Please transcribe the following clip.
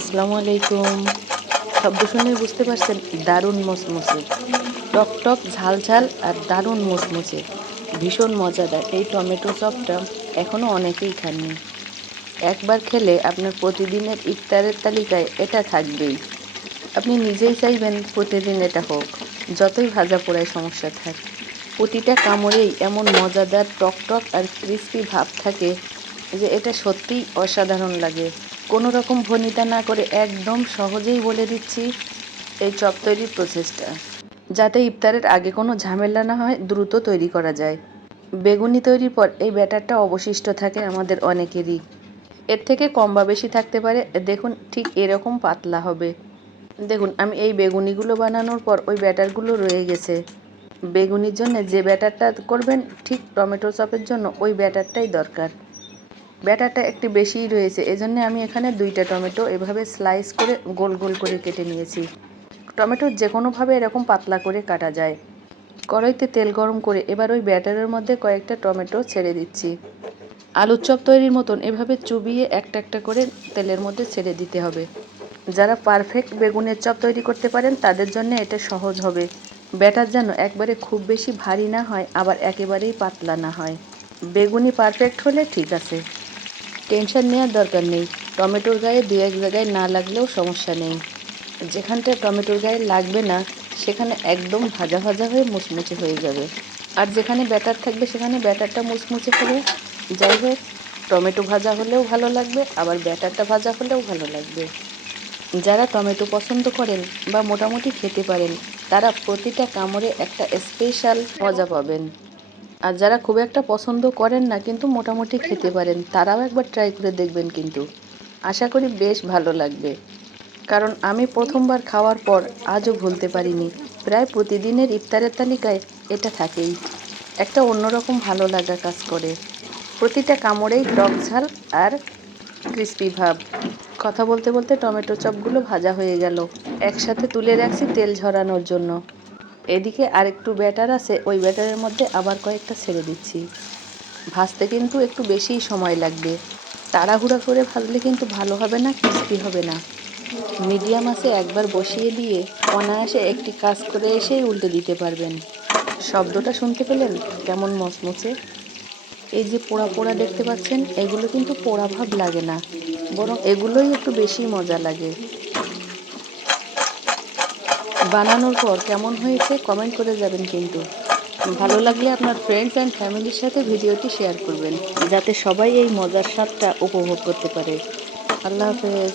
আসসালামু আলাইকুম। শব্দ শুনে বুঝতে পারছেন দারুণ মচমচে। টক টক, ঝাল ঝাল আর দারুণ মচমচে। ভীষণ মজাদার। এই টমেটো চপটা এখনও অনেকেই খাননি। একবার খেলে আপনার প্রতিদিনের ইফতারের তালিকায় এটা থাকবেই। আপনি নিজেই চাইবেন প্রতিদিন এটা হোক। যতই ভাজা পোড়ায় সমস্যা থাক। প্রতিটা কামড়েই এমন মজাদার টক টক আর ক্রিস্পি ভাব থাকে যে এটা সত্যিই অসাধারণ লাগে। কোনো রকম ভনিতা না করে একদম সহজেই বলে দিচ্ছি এই চপ তৈরির প্রসেসটা। যাতে ইফতারের আগে কোনো ঝামেলা না হয়, দ্রুত তৈরি করা যায়। বেগুনি তৈরির পর এই ব্যাটারটা অবশিষ্ট থাকে আমাদের অনেকেরই। এর থেকে কম বা বেশি থাকতে পারে। দেখুন, ঠিক এরকম পাতলা হবে। দেখুন, আমি এই বেগুনিগুলো বানানোর পর ওই ব্যাটারগুলো রয়ে গেছে। বেগুনির জন্য যে ব্যাটারটা করবেন, ঠিক টমেটো চপের জন্য ওই ব্যাটারটাই দরকার। ব্যাটারটা একটু বেশিই রয়েছে, এজন্য আমি এখানে দুইটা টমেটো এভাবে স্লাইস করে গোল গোল করে কেটে নিয়েছি। টমেটো যে কোনোভাবে এরকম পাতলা করে কাটা যায়। কড়াইতে তেল গরম করে এবার ওই ব্যাটারের মধ্যে কয়েকটা টমেটো ছেড়ে দিচ্ছি। আলুর চপ তৈরির মতন এভাবে চুবিয়ে একটা একটা করে তেলের মধ্যে ছেড়ে দিতে হবে। যারা পারফেক্ট বেগুনের চপ তৈরি করতে পারেন, তাদের জন্য এটা সহজ হবে। ব্যাটার যেন একবারে খুব বেশি ভারী না হয়, আবার একেবারেই পাতলা না হয়। বেগুনি পারফেক্ট হলে ঠিক আছে। টেনশন নেওয়ার দরকার নেই। টমেটোর গায়ে দু এক জায়গায় না লাগলেও সমস্যা নেই। যেখানটায় টমেটোর গায়ে লাগবে না, সেখানে একদম ভাজা ভাজা হয়ে মুচমুচে হয়ে যাবে। আর যেখানে ব্যাটার থাকবে, সেখানে ব্যাটারটা মুচমুচে হবে। যাই হোক, টমেটো ভাজা হলেও ভালো লাগবে, আবার ব্যাটারটা ভাজা হলেও ভালো লাগবে। যারা টমেটো পছন্দ করেন বা মোটামুটি খেতে পারেন, তারা প্রতিটা কামড়ে একটা স্পেশাল মজা পাবেন। আর যারা খুব একটা পছন্দ করেন না, কিন্তু মোটামুটি খেতে পারেন, তারাও একবার ট্রাই করে দেখবেন কিন্তু। আশা করি বেশ ভালো লাগবে। কারণ আমি প্রথমবার খাওয়ার পর আজও ভুলতে পারিনি। প্রায় প্রতিদিনের ইফতারের তালিকায় এটা থাকেই। একটা অন্যরকম ভালো লাগা কাজ করে। প্রতিটা কামড়েই টক ঝাল আর ক্রিস্পি ভাব। কথা বলতে বলতে টমেটো চপগুলো ভাজা হয়ে গেল। একসাথে তুলে রাখছি তেল ঝরানোর জন্য। এদিকে আরেকটু ব্যাটার আছে, ওই ব্যাটারের মধ্যে আবার কয়েকটা ছেড়ে দিচ্ছি। ভাজতে কিন্তু একটু বেশিই সময় লাগবে। তাড়াহুড়া করে ভাজলে কিন্তু ভালো হবে না ক্রিস্পি হবে না। মিডিয়াম আছে একবার বসিয়ে দিয়ে অনায়াসে একটি কাজ করে এসেই উল্টে দিতে পারবেন। শব্দটা শুনতে পেলেন? কেমন মচমচে। এই যে পোড়া পোড়া দেখতে পাচ্ছেন, এগুলো কিন্তু পোড়া ভাব লাগে না, বরং এগুলোই একটু বেশি মজা লাগে। বানানোর পর কেমন হয়েছে কমেন্ট করে যাবেন কিন্তু। ভালো লাগলে আপনার ফ্রেন্ডস অ্যান্ড ফ্যামিলির সাথে ভিডিওটি শেয়ার করবেন। যাতে সবাই এই মজার স্বাদটা উপভোগ করতে পারে। আল্লাহ হাফেজ।